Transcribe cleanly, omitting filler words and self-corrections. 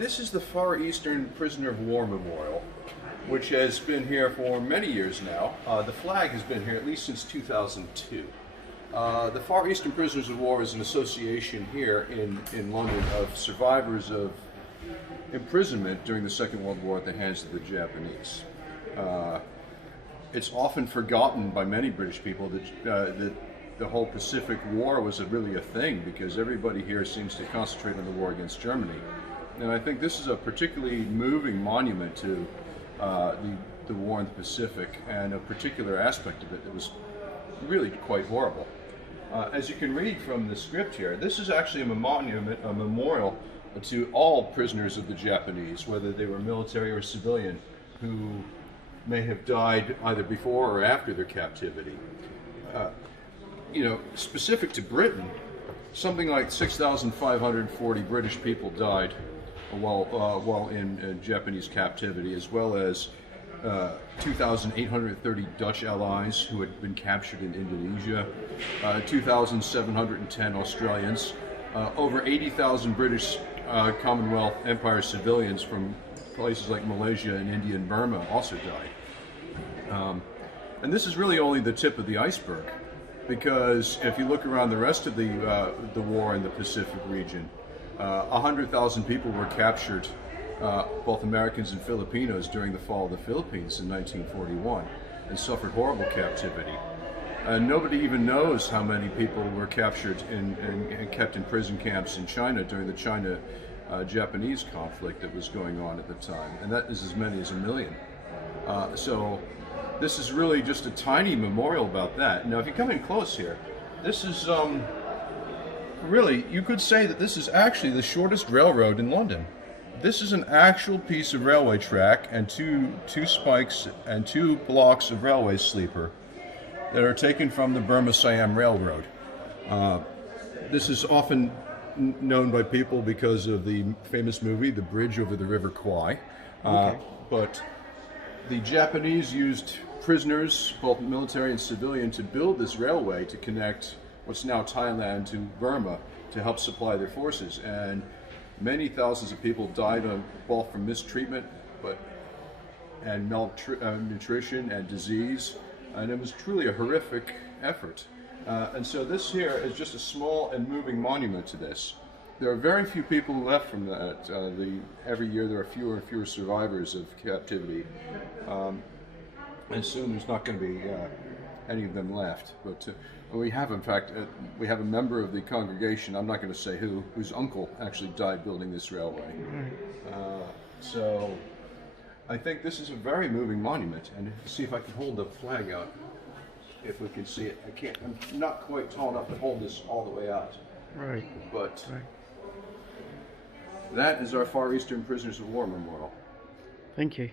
This is the Far Eastern Prisoner of War Memorial, which has been here for many years now. The flag has been here at least since 2002. The Far Eastern Prisoners of War is an association here in London of survivors of imprisonment during the Second World War at the hands of the Japanese. It's often forgotten by many British people that the whole Pacific War was really a thing, because everybody here seems to concentrate on the war against Germany. And I think this is a particularly moving monument to the war in the Pacific, and a particular aspect of it that was really quite horrible. As you can read from the script here, this is actually a monument, a memorial to all prisoners of the Japanese, whether they were military or civilian, who may have died either before or after their captivity. Specific to Britain, something like 6,540 British people died while in Japanese captivity, as well as 2,830 Dutch allies who had been captured in Indonesia, 2,710 Australians, over 80,000 British Commonwealth Empire civilians from places like Malaysia and India and Burma also died. And this is really only the tip of the iceberg, because if you look around the rest of the war in the Pacific region, 100,000 people were captured, both Americans and Filipinos, during the fall of the Philippines in 1941, and suffered horrible captivity. And nobody even knows how many people were captured and kept in prison camps in China during the China-Japanese conflict that was going on at the time, and that is as many as 1 million. So this is really just a tiny memorial about that. Now, if you come in close here, this is really, you could say that this is actually the shortest railroad in London. This is an actual piece of railway track and two spikes and 2 blocks of railway sleeper that are taken from the Burma-Siam Railroad. This is often known by people because of the famous movie, The Bridge Over the River Kwai. But the Japanese used prisoners, both military and civilian, to build this railway to connect what's now Thailand to Burma, to help supply their forces. And many thousands of people died both from mistreatment and malnutrition and disease. And it was truly a horrific effort. And so this here is just a small and moving monument to this. There are very few people left from that. Every year there are fewer and fewer survivors of captivity. And soon there's not going to be any of them left. But we have, in fact, we have a member of the congregation, I'm not going to say who, whose uncle actually died building this railway. So I think this is a very moving monument. And see if I can hold the flag out, if we can see it. I'm not quite tall enough to hold this all the way out. Right. But that is our Far Eastern Prisoners of War Memorial. Thank you.